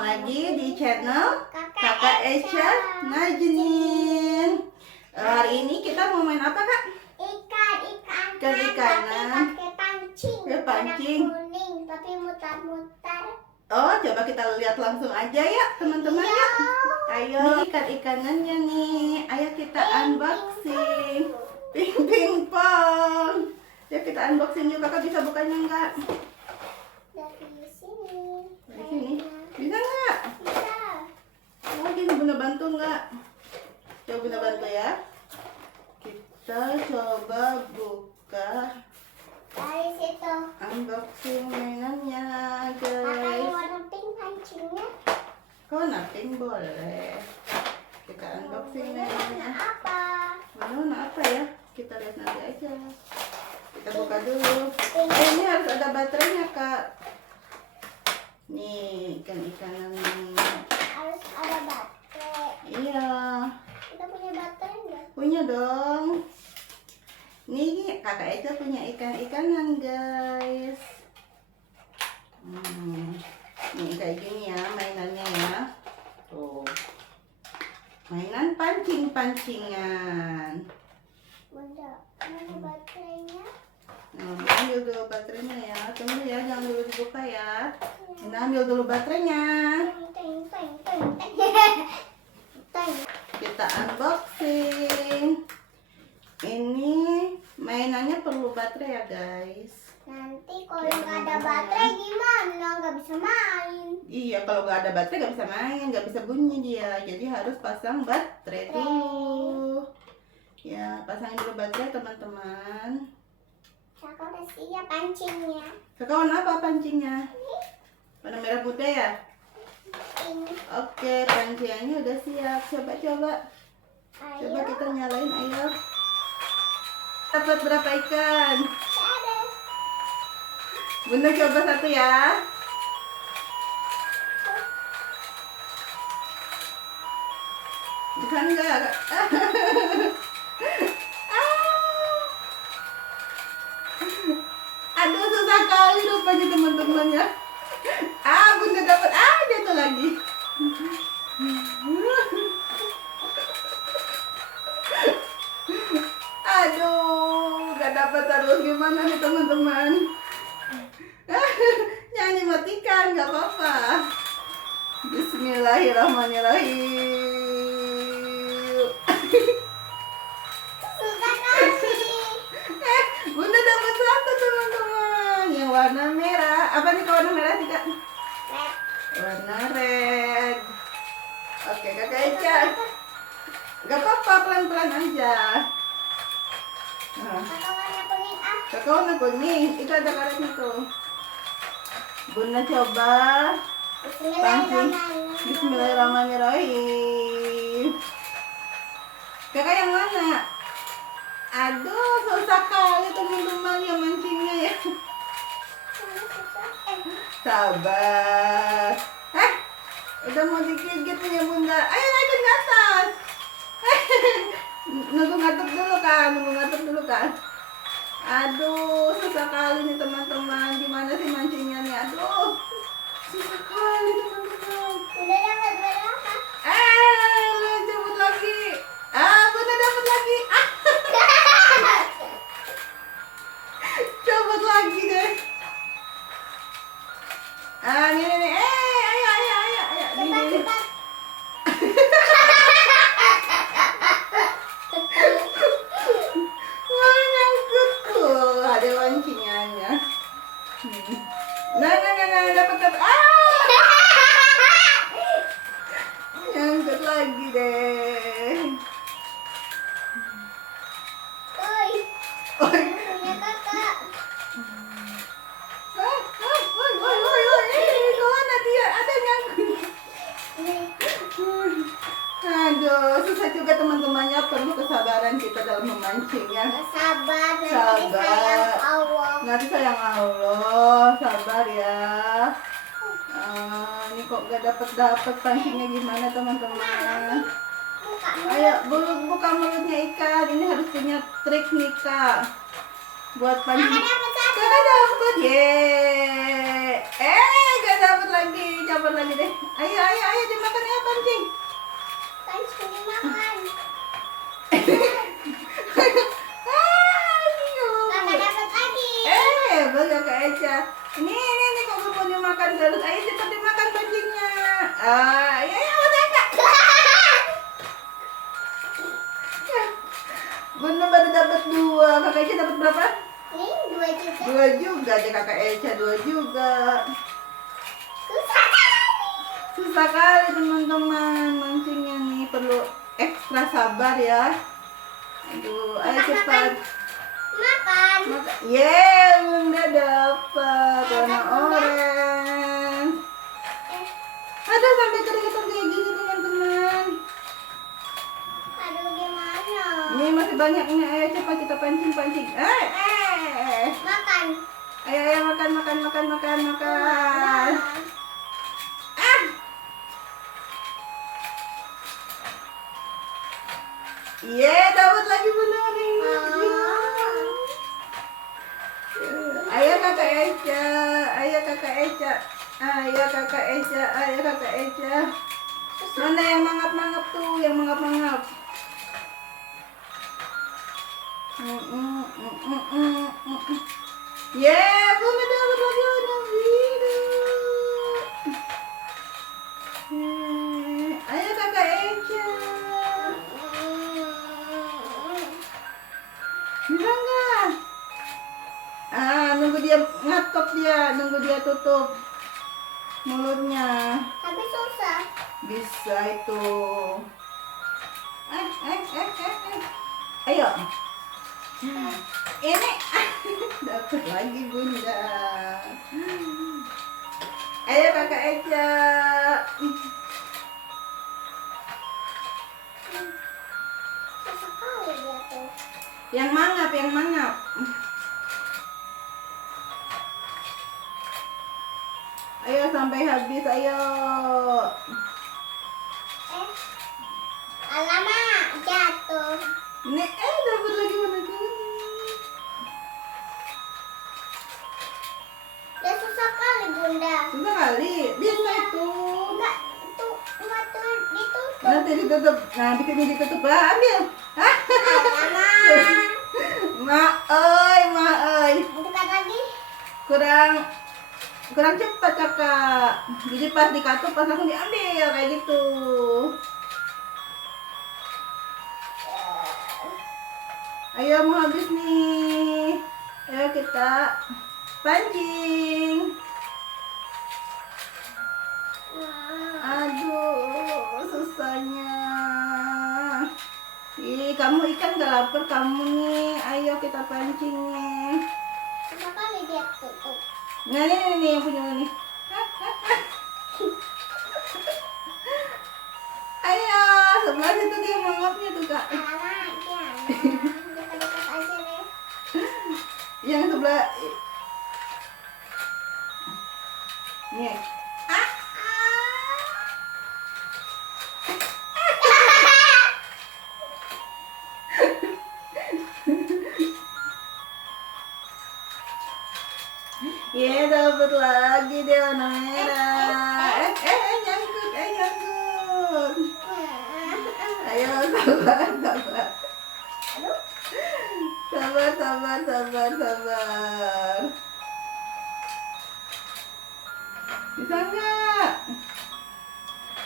lagi di channel Kakak Esha Najnin. Hari ini kita mau main apa, Kak? Ikan-ikanan. Pakai pancing. Ya, pancing. Warna kuning tapi mutar-mutar. Oh, coba kita lihat langsung aja ya, teman-teman ya. Ayo, ini ikan-ikanannya nih. Ayo kita unboxing. Ping pong. Ya kita unboxing yuk. Kakak bisa bukanya enggak? Dari sini. Dari sini. Bisa enggak? Bisa. Oh, gini Bunda bantu enggak? Coba Bunda bantu ya. Kita coba buka Dari situ. unboxing mainannya, Pakai guys. warna pink pancingnya. Kau pink boleh. Kita unboxing mainannya. Apa? Warna apa ya? Kita lihat nanti aja. Kita buka dulu. Pink. Ini harus ada baterainya, Kak. Nih, ikan-ikanan nih. Harus ada baterai. Iya, Kita punya baterai nggak? punya dong. Nih, Kakak Eca punya ikan-ikanan, guys. Nih kayak gini ya mainannya ya. Tuh. Mainan pancing-pancingan. Bunda, mana baterainya? Nah, ambil dulu baterainya ya. Tunggu ya, jangan dulu dibuka ya. Kita ambil dulu baterainya. Teng, teng, teng, teng. Teng. Kita unboxing. Ini mainannya perlu baterai ya, guys. Nanti kalau nggak ada baterai gimana? Nggak bisa main. Iya, kalau nggak ada baterai nggak bisa main, nggak bisa bunyi dia. Jadi harus pasang baterai dulu. Ya, pasangin dulu baterai, teman-teman. Kakak udah siap pancingnya. Kakak warna apa pancingnya? Warna merah muda ya? Ini. Oke, pancingannya udah siap. Coba-coba. Coba Ayo. kita nyalain, ayo. Dapat berapa ikan? Ada. Bunda coba satu ya. Bisa enggak? Aduh, susah kali rupanya teman-temannya. Bunda dapat. Jatuh lagi. Aduh, gak dapat terus. Gimana nih teman-teman? Jangan dimatikan, gak apa-apa. Bismillahirrahmanirrahim. Susah kali. Bunda dapat satu teman-teman. Yang warna merah. Apa nih kalau warna merah tidak? Red. Warna red. Oke, Kakak Eca. Gak apa-apa, pelan-pelan aja. Nah, Kakak warna kuning ah. Kakak warna kuning. Itu ada karetnya tuh. Bunda coba. Bismillahirrahmanirrahim. Bismillahirrahmanirrahim. Kakak yang mana? Aduh, susah kali teman-teman yang mancingnya ya. Sabar. Udah mau digigit nih ya Bunda. Ayo naikin ke atas. Nunggu ngatuk dulu kan. Aduh, susah kali nih teman-teman. Gimana sih mancingnya nih? Aduh, susah kali teman-teman. Udah dapat berapa? Lu jemput lagi. Bunda dapat lagi. Coba lagi deh. Nih. Ayo. Cepat, Nih. cepat. Wah, nyangkut tuh. Ada pancingannya. Nah, dapat. Nyangkut lagi deh. Oi, Oi. punya kakak. Kemana dia? Ada nyangkut. Nih. Aduh, susah juga teman-temannya. Perlu kesabaran kita dalam memancingnya. Sabar, nanti Sabar. sayang Allah. Nanti sayang Allah, sabar ya. Ini kok gak dapet pancingnya gimana teman-teman? Buka Ayo buka mulutnya ikan. Ini harus punya trik nih Kak. Buat pancing. Kakak dapat satu. Kakak dapet, ye. Gak dapat lagi, dapat lagi deh. Ayo dimakan ya pancing. Pancing dimakan. Kakak dapat lagi. Bagi Kak Eca. Ini kok mau dimakan terus. Ayo cepat dimakan pancingnya. Ya, udah Kak. Bunda baru dapat 2. Kakak Eca dapat berapa? Ini 2 juga. 2 juga aja Kakak Eca, 2 juga. Susah kali teman-teman mancingnya nih, perlu ekstra sabar ya. Aduh, ayo cepat. Makan. Bunda dapat warna oranye. Aduh, sampai keringetan kayak gini teman-teman. Aduh, gimana? Ini masih banyak nih, ayo cepat kita pancing. Makan. Ayo makan. Dapat lagi Bunda nih. Ayo Kakak Eca. Mana yang mangap-mangap tuh, yang mangap-mangap. Bunda dapat lagi warna biru. Ayo Kakak Eca. Bisa nggak? Nunggu dia ngatok nunggu dia tutup mulutnya. Tapi susah. Bisa itu. Ayo. Ini dapat lagi Bunda. Ayo Kakak Eca. Susah kali dia tuh. Yang mangap. Ayo sampai habis, ayo. Alamak, jatuh. Ini dapat lagi warna kuning. Dia susah kali Bunda. Susah kali, bisa itu. Enggak, itu waktu ditutup. Nanti ditutup, bikinnya ditutup lah, ambil. Alamak. Maoi. Bukan lagi. Kurang cepat Kakak. Jadi pas dikatup pas langsung diambil kayak gitu. Ayo mau habis nih. Ayo kita pancing. Aduh, susahnya. Kamu ikan gak lapar kamu nih. Ayo kita pancing nih. Susah kali dia tutup. Nah ini yang punya ini. Ayo, sebelah situ dia mangapnya tuh Kak. Alamak, jangan. Dekat-dekat aja deh. Yang sebelah. Nih. Dapat lagi dia warna merah. Nyangkut. Ayo sabar. Bisa nggak?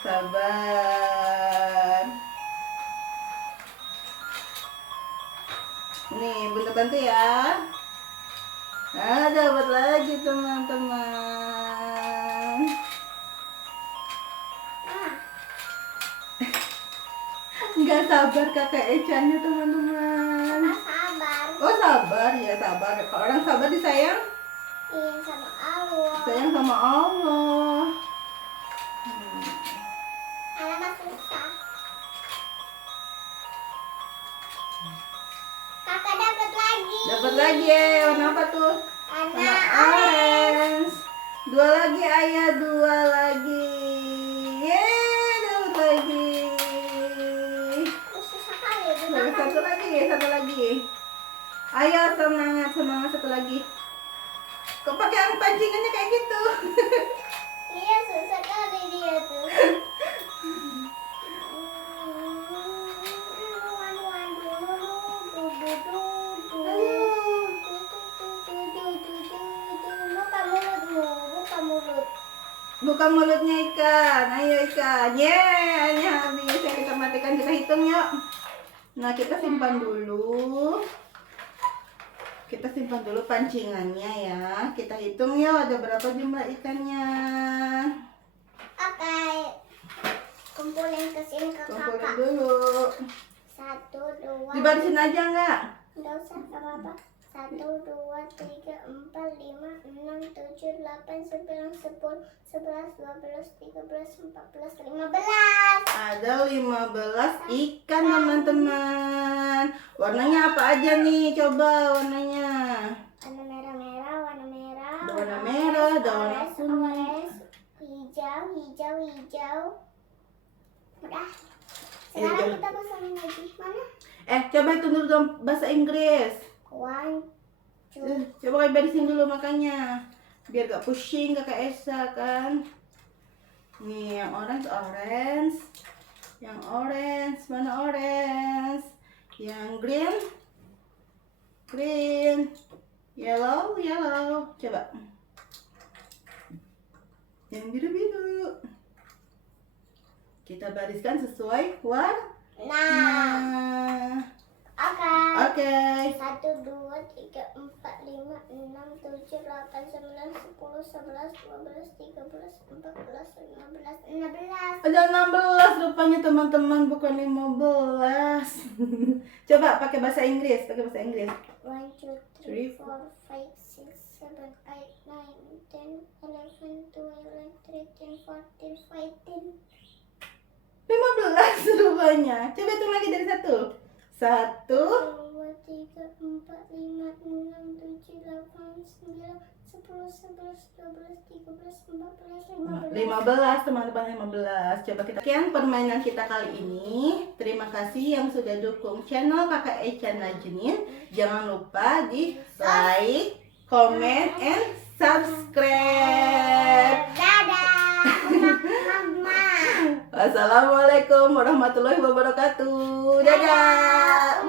Sabar. Nih, Bunda bantu ya. Dapat lagi teman-teman. Nggak sabar Kakak Ecanya teman-teman. Sabar. Oh sabar ya, sabar. Kalau orang sabar disayang? Iya, sama Allah. Sayang sama Allah. Alamak, susah. Kakak dapat lagi. Dapat lagi ya. Warna apa tuh? Warna orange. 2 lagi ayah, 2 lagi. Dapat lagi. Susah kali Satu lagi. Ayo semangat satu lagi. Kok pakai pancingannya kayak gitu? Iya, susah kali dia tuh. Buka mulutmu, buka mulut. Buka mulutnya ikan. Ayo ikan. Yeay, habis. Ya, kita matikan, kita hitung yuk. Nah, kita simpan dulu. Kita simpan dulu pancingannya ya. Kita hitung yuk ada berapa jumlah ikannya. Oke. Kumpulin ke sini ke Kumpulin kakak. dulu. 1, 2. Dibarisin aja enggak? Enggak usah, enggak apa-apa. 1, 2, 3, 4, 5, 6, 7, 8, 9, 10, 11, 12, 13, 14, 15. Ada 15 ikan teman-teman. Warnanya apa aja nih? Coba warnanya. Warna merah-merah, warna merah. Ada warna merah, ada warna orange, kuning. orange, hijau, hijau, hijau. Udah. Sekarang kita pasangin lagi. Mana? Coba hitung dulu dalam bahasa Inggris. 1, 2. Coba barisin dulu makanya. Biar gak pusing kakak Esa kan. Nih yang orange, orange. Yang orange, mana orange? Yang green, green. Yellow, yellow. Coba. Yang biru-biru. Kita bariskan sesuai warna. Nah. Oke. Oke. 1, 2, 3, 4, 5, 6, 7, 8, 9, 10, 11, 12, 13, 14, 15, 16. Ada 16 rupanya teman-teman, bukan 15. Coba pakai bahasa Inggris, 1, 2, 3, 4, 5, 6, 7, 8, 9, 10, 11, 12, 13, 14, 15, 16. 15 rupanya. Coba hitung lagi dari 1. 1, 2, 3, 4, 5, 6, 7, 8, 9, 10, 11, 12, 13, 14, 15. 15 teman-teman, 15. Coba kita sekian permainan kita kali ini. Terima kasih yang sudah dukung channel Kakak Echa Najnin. Jangan lupa di like, comment, and subscribe. Dadah. Mama. Wassalamualaikum warahmatullahi wabarakatuh. Dadah.